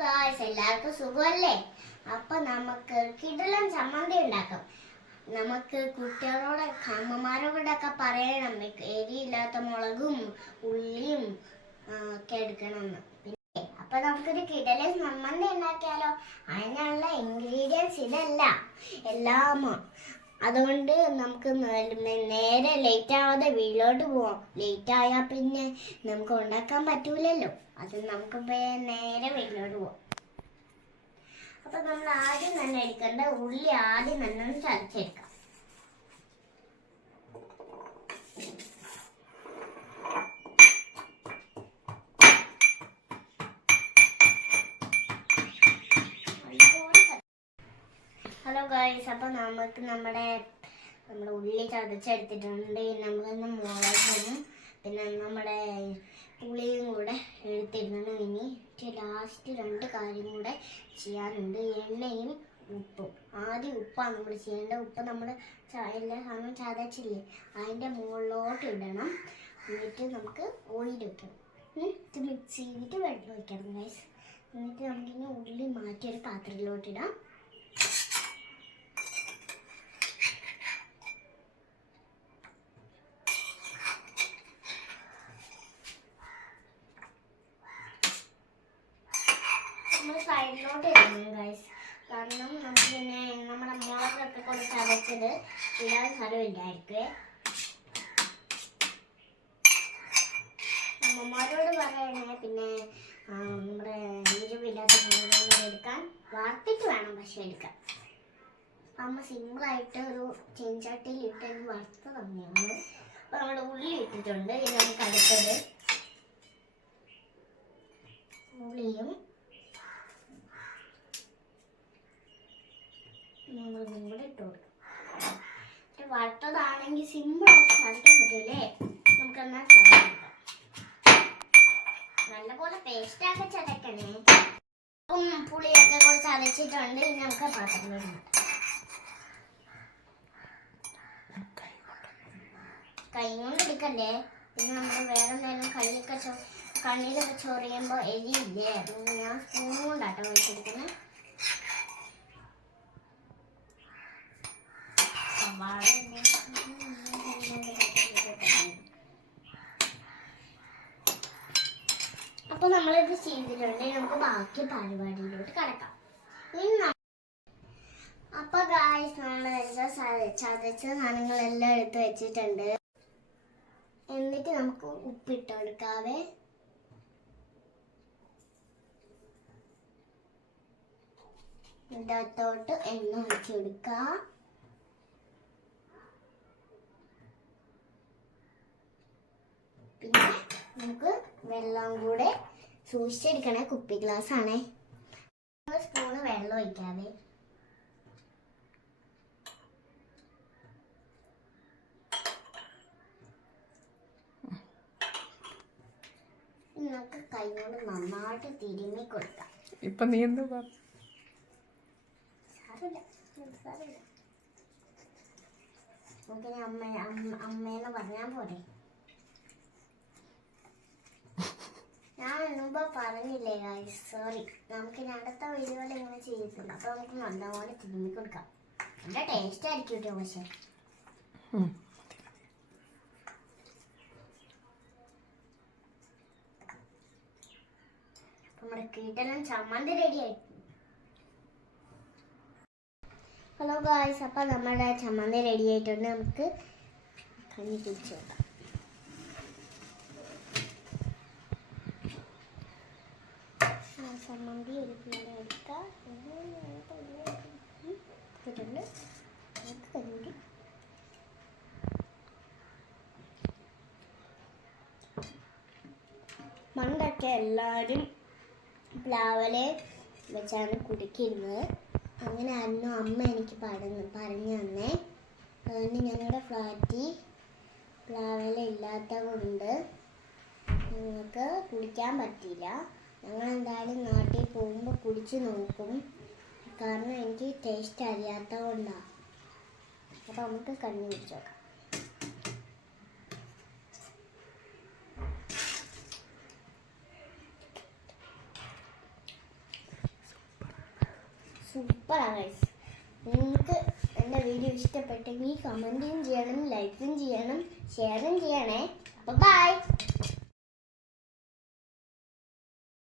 Guys എല്ലാവർക്കും സുഖമല്ലേ? അപ്പൊ നമുക്ക് കിടലം ചമ്മന്തി ഉണ്ടാക്കാം. നമുക്ക് കുട്ടികളോട് അമ്മമാരോടൊക്കെ പറയണം. എരിയില്ലാത്ത മുളകും ഉള്ളിയും ഒക്കെ എടുക്കണമെന്ന്. പിന്നെ അപ്പൊ നമുക്കൊരു കിടലൻ ചമ്മന്തി ഉണ്ടാക്കിയാലോ? അതിനുള്ള ഇൻഗ്രീഡിയൻസ് ഇതല്ല. എല്ലാം അതുകൊണ്ട് നമുക്ക് നേരെ ലേറ്റ് ആവാതെ വീട്ടിലോട്ട് പോവാം. ലേറ്റ് ആയാൽ പിന്നെ നമുക്ക് ഉണ്ടാക്കാൻ പറ്റൂലല്ലോ. അത് നമുക്ക് നേരെ വീട്ടിലോട്ട് പോവാം. അപ്പൊ നമ്മൾ ആദ്യം തന്നെ എടുക്കേണ്ട ഉള്ളി ആദ്യം തന്നെ ചതച്ചെടുക്കാം. ഹലോ ഗൈസ് അപ്പൊ നമുക്ക് നമ്മുടെ നമ്മുടെ ഉള്ളി ചതച്ചെടുത്തിട്ടുണ്ട്. നമുക്കൊന്ന് മുളകും പിന്നെ നമ്മുടെ പുളിയും കൂടെ എടുത്തിരുന്നു ഇനി ലാസ്റ്റ് രണ്ട് കാര്യം കൂടെ ചെയ്യാനുണ്ട്. എണ്ണയും ഉപ്പും. ആദ്യം ഉപ്പാണ് നമ്മൾ ചെയ്യേണ്ടത്. ഉപ്പ് നമ്മൾ എല്ലാ സാധനവും ചതച്ചില്ലേ അതിന്റെ മുകളിലോട്ട് ഇടണം. എന്നിട്ട് നമുക്ക് ഓയിൽ വെക്കണം ഇത് മിക്സ് ചെയ്തിട്ട് വെള്ളം വയ്ക്കണം ഗൈസ് എന്നിട്ട് നമുക്കിനി ഉള്ളി മാറ്റി ഒരു പാത്രത്തിലോട്ട് ഇടാം നമ്മൾ സൈഡിലോട്ട് ഇടണം ഗൈസ് കാരണം നമുക്ക് പിന്നെ നമ്മുടെ മുളകൊക്കെ കൊണ്ട് ചതച്ചത് ഇടാൻ സ്ഥലമില്ലായിരിക്കും അമ്മമാരോട് പറയണേ പിന്നെ നമ്മുടെ എരിവില്ലാത്ത മുളകുകൾ എടുക്കാൻ വറുത്തിട്ട് വേണം പക്ഷെ എടുക്കാൻ. അമ്മ സിമ്പിളായിട്ട് ഒരു ചെഞ്ചട്ടിയിൽ ഇട്ട് വറുത്ത് തന്നെയാണ് അപ്പോൾ നമ്മുടെ ഉള്ളി ഇട്ടിട്ടുണ്ട് ഇനി നമുക്ക് അടുത്തത് ഉള്ളിയും മുളകും കൂടെ ഇട്ട് കൊടുക്കും പക്ഷെ സിമ്പിൾ ആയിട്ട് സാധിക്കാൻ പറ്റൂലേ നമുക്കെന്നാൽ സാധിക്കാം നല്ലപോലെ പേസ്റ്റ് ആക്കി ചതക്കണേ പുളിയൊക്കെ കൂടി ചതച്ചിട്ടുണ്ട് ഇനി നമുക്ക് പാത്രത്തിലോട്ട് മാറ്റാം കൈ കൊണ്ട് എടുക്കണ്ടേ? പിന്നെ നമ്മൾ വേറെ നേരം കൈയൊക്കെ ചോ കണ്ണിലൊക്കെ ചൊറിയുമ്പോൾ എരിയില്ലേ അതുകൊണ്ട് ഞാൻ സ്പൂൺ കൊണ്ടാട്ടോ വെച്ചെടുക്കുന്നത് അപ്പൊ നമ്മളിത് ചെയ്തിട്ടുണ്ട്. ഇനി നമുക്ക് ബാക്കി പരിപാടിയിലോട്ട് കിടക്കാം. അപ്പൊ ഗായ്സ് നമ്മൾ എല്ലാ സ- ചതച്ച സാധനങ്ങളെല്ലാം എടുത്ത് വെച്ചിട്ടുണ്ട്. എന്നിട്ട് നമുക്ക് ഉപ്പിട്ട് കൊടുക്കാവേ. ഇതത്തോട്ട് എണ്ണ ഒഴിച്ചു കൊടുക്കാം. പിന്നെ നമുക്ക് വെള്ളം കൂടെ സൂക്ഷിച്ചെടുക്കണേ കുപ്പി ഗ്ലാസ് ആണേ. ഒരു സ്പൂണ് വെള്ളം ഒഴിക്കാതെ ഇന്നൊക്കെ കൈകൊണ്ട് നന്നായിട്ട് തിരുമ്മി കൊടുക്കാം. ഇപ്പൊ നീ എന്താ പറ? സാരമില്ല. ഇത് സാരമില്ല. അമ്മ അമ്മ- അമ്മേന്ന് പറഞ്ഞാൽ പോരെ. ഞാൻ മുമ്പ് പറഞ്ഞില്ലേ ഗായ്സ് സോറി നമുക്കിനി അടുത്ത വീഡിയോയിൽ ഇങ്ങനെ ചെയ്തിട്ടുണ്ട്. അപ്പൊ നമുക്ക് നല്ലപോലെ തിരുമ്മി കൊടുക്കാം. നല്ല ടേസ്റ്റ് ആയിരിക്കും കേട്ടോ പക്ഷെ. നമ്മുടെ കീട്ടലും ചമ്മന്തി റെഡി ഹലോ ഗായ്സ് അപ്പൊ നമ്മുടെ ചമ്മന്തി റെഡി ആയിട്ടുണ്ട്. നമുക്ക് കഞ്ഞി കുടിച്ചു നോക്കാം. ചമ്മന്തി ഒരു കിലോ എടുക്കുക ഇട്ടിട്ടുണ്ട് എല്ലാവരും പ്ലാവലെ വെച്ചാണ് കുടിക്കുന്നത്. അങ്ങനെ ആയിരുന്നു അമ്മ എനിക്ക് പറഞ്ഞു പറഞ്ഞു തന്നെ. അതുകൊണ്ട് ഞങ്ങളുടെ ഫ്ലാറ്റിൽ പ്ലാവല ഇല്ലാത്തത് കൊണ്ട് ഞങ്ങൾക്ക് കുടിക്കാൻ പറ്റില്ല ഞങ്ങൾ എന്തായാലും നാട്ടിൽ പോകുമ്പോൾ കുടിച്ച് നോക്കും. കാരണം എനിക്ക് ടേസ്റ്റ് അറിയാത്ത കൊണ്ടാണ് അപ്പോൾ നമുക്ക് കഞ്ഞി പിടിച്ച് നോക്കാം. സൂപ്പറാണ് ഗൈസ് നിങ്ങൾക്ക് എന്റെ വീഡിയോ ഇഷ്ടപ്പെട്ടെങ്കിൽ കമന്റും ചെയ്യണം ലൈക്കും ചെയ്യണം ഷെയറും ചെയ്യണേ. അപ്പോൾ ബൈ